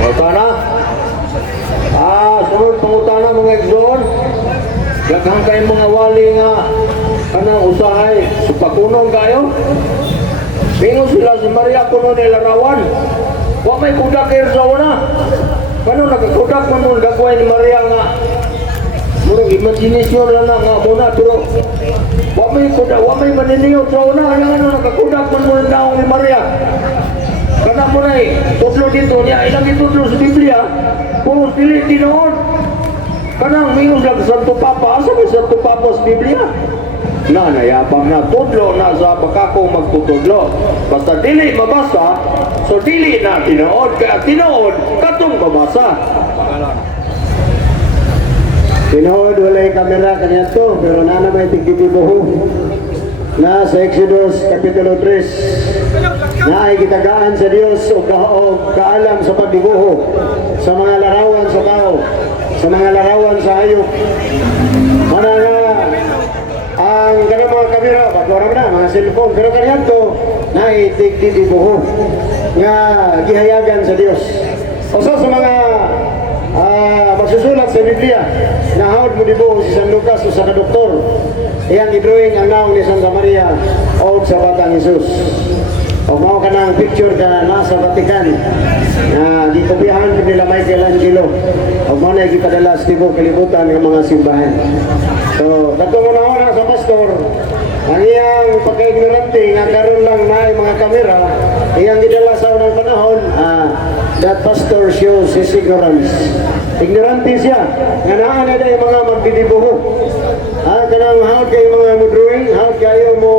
Pangutana? Sunod pangutana mga igsoon. Daghang kay mga wali nga kanang usahay supakunong kayo. Bingo sila si Maria kuno ni larawan. Wa may kudak kayo sa una. Kano nagkudak man mo dagway ni Maria nga. Murag imagination lang nga muna pero wa may kudak, wa may maniniyo sa una. Ano nagkudak man mo daw ni Maria. Kana mo na tudlo dito niya ilang itudlo sa Biblia. Puro dili tinood. Kanang mingon lang Santo Papa, asa may Santo Papa sa Biblia? Nayabang na tudlo na sa bakakong magtutudlo. Basta dili mabasa, so dili na tinood. Kaya tinood, katong mabasa. Tinood, walay kamera kanya to, pero nana may tigdidibuho. Na sa Exodus Kapitulo 3, na ay gitagaan sa Diyos o kaalam sa pagdibuho sa mga larawan sa tao, sa mga larawan sa hayop. Mana nga ang ganang mga kamera, pagkaram na, mga cellphone, pero kanyan to, na itigdidibuho nga gihayagan sa Diyos. O sa mga magsusulat sa Biblia, nahawad mo dibuho si San Lucas o sa kadoktor, iyang i-drawing ang naong ni Santa Maria o sa Batang Jesus. O mao ka ng picture ka nasa Vatican na gikopihan nila Michelangelo. O mao na ikipadala sa tibok kalibutan ng mga simbahan. So, katong una-una sa pastor, ang iyang pagka-ignorante nga karon lang na mga kamera, iyang gidala sa unang panahon, that pastor shows his ignorance. Ignorante siya, nga naa na yung mga magdidibuho. Kanang hawad kayo mga mo drawing, hawad kayo mo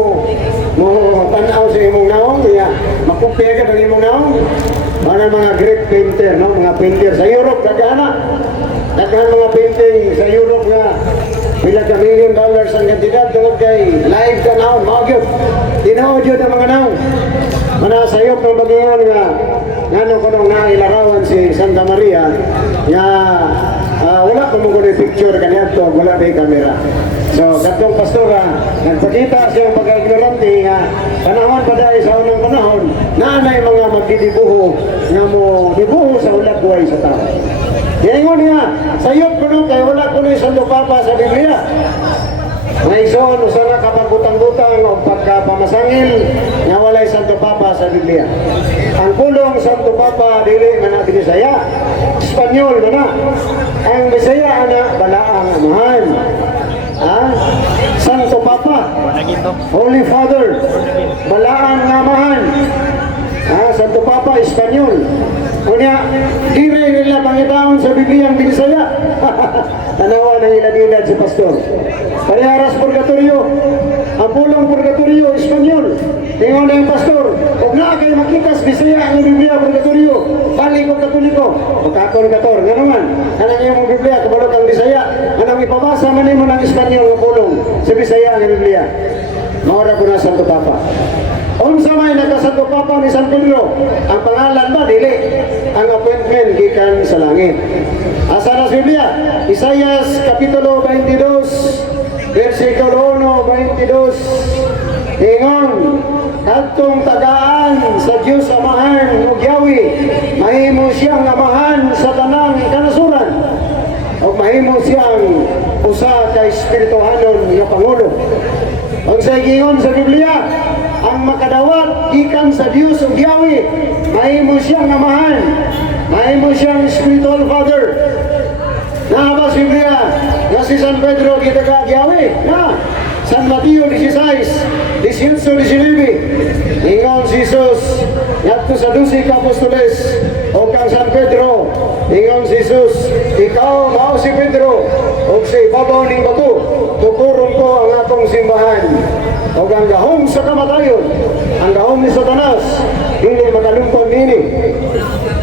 tanaw sa imong naong, makupya ka ng imong naong. Mga great painter, no? Mga painter sa Europe, dagana mga painting sa Europe nga pila ka $1 million ang kantidad tungod kay live ka naon, magyod tinaod yun ang mga naon. Manasayop ng bagingon nga ngano ko nung nailarawan si Santa Maria nga wala pa mo ko ni picture kaniya to, wala na yung camera. So, katong pastora, nagpakita siyang pagka-ignorante nga panahon pa dahil sa unang panahon, naanay mga magdidibuho nga mo dibuho sa ulat buhay sa tao. Ngayon nga, sayop ko nung kaya wala ko na yung Santo Papa sa Biblia. Ngayon, usara kapag butang-butang o pagkapamasangil, nga walay Santo Papa sa Biblia. Ang kulong Santo Papa, dili man natin Bisaya, Espanyol na. Ang Bisaya, Balaang Amahan. Santo Papa, Holy Father, Balaang Amahan. Santo Papa, Espanyol. Kunya, di rin nila pangitaon sa Biblia ang Bisaya. Tanawa ng ilan-ilan si Pastor. Pariharas purgatorio, ang pulong purgatorio, Espanyol. Tingnan na yung Pastor, huwag na kayo makikas, Bisaya ang Biblia purgatorio. Balik ko katoliko, magkakon-kator. Nga naman, kanang yung Biblia, kabalot ang Bisaya. Anong ipabasa man mo ng Espanyol ang pulong sa Bisaya ang Biblia. Maura ko na Santo Papa. Unsa may nagkasanto Papa ni San Pedro, ang pangalan ba dili, ang appointment gikan sa langit. Asa na sa Biblia? Isaias Kapitulo 22, versikulo 1, 22. Ingon, kadtong tagaan sa Diyos Amahan ug Yahweh, mahimo siyang amahan sa tanang kanasuran, ug mahimo siyang usa ka espirituhanon nga pangulo. Ang sa giingon sa Biblia, ang makadawat gikan sa Dios ug Yahweh, mahimo siyang amahan, mahimo siyang spiritual father. Naaba sa Biblia nga si San Pedro gitaga Yahweh, na San Mateo 16, 18-19. Ingon si Jesus ngadto sa 12 ka apostoles o kang San Pedro, ingon si Jesus, ikaw mao si Pedro ug sa ibabaw ning bato tukuron ko ang atong simbahan. O ang gahom sa kamatayon, ang gahom ni Satanas, hindi makalumpon nini.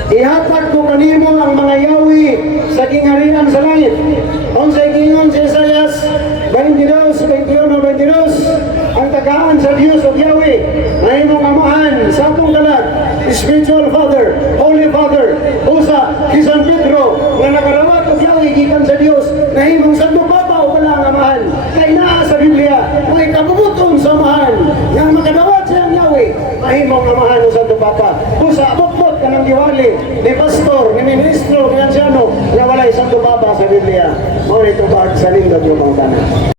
Ihatag ko kanimo ang mga Yahweh sa kingharian sa langit. Ang sa ikingon si Isaias 22, 21, 22, ang tagaan sa Diyos o Yahweh, na imong amahan sa atong dalag, spiritual father, holy father, usa, si San Pedro, na nakarawat o Yahweh gikan sa Diyos, na imong Santo Papa o pala ang amahan. Kay naa sa Biblia, may kabubutong sa amahan, nga makadawat siyang Yahweh, mahimong amahan o Santo Papa. Usa, bukbot ka ng diwali, ni pastor, ni ministro, kaya siya, no, na wala isang Papa sa Biblia. Mao nito ba sa lindot yung mga tanan.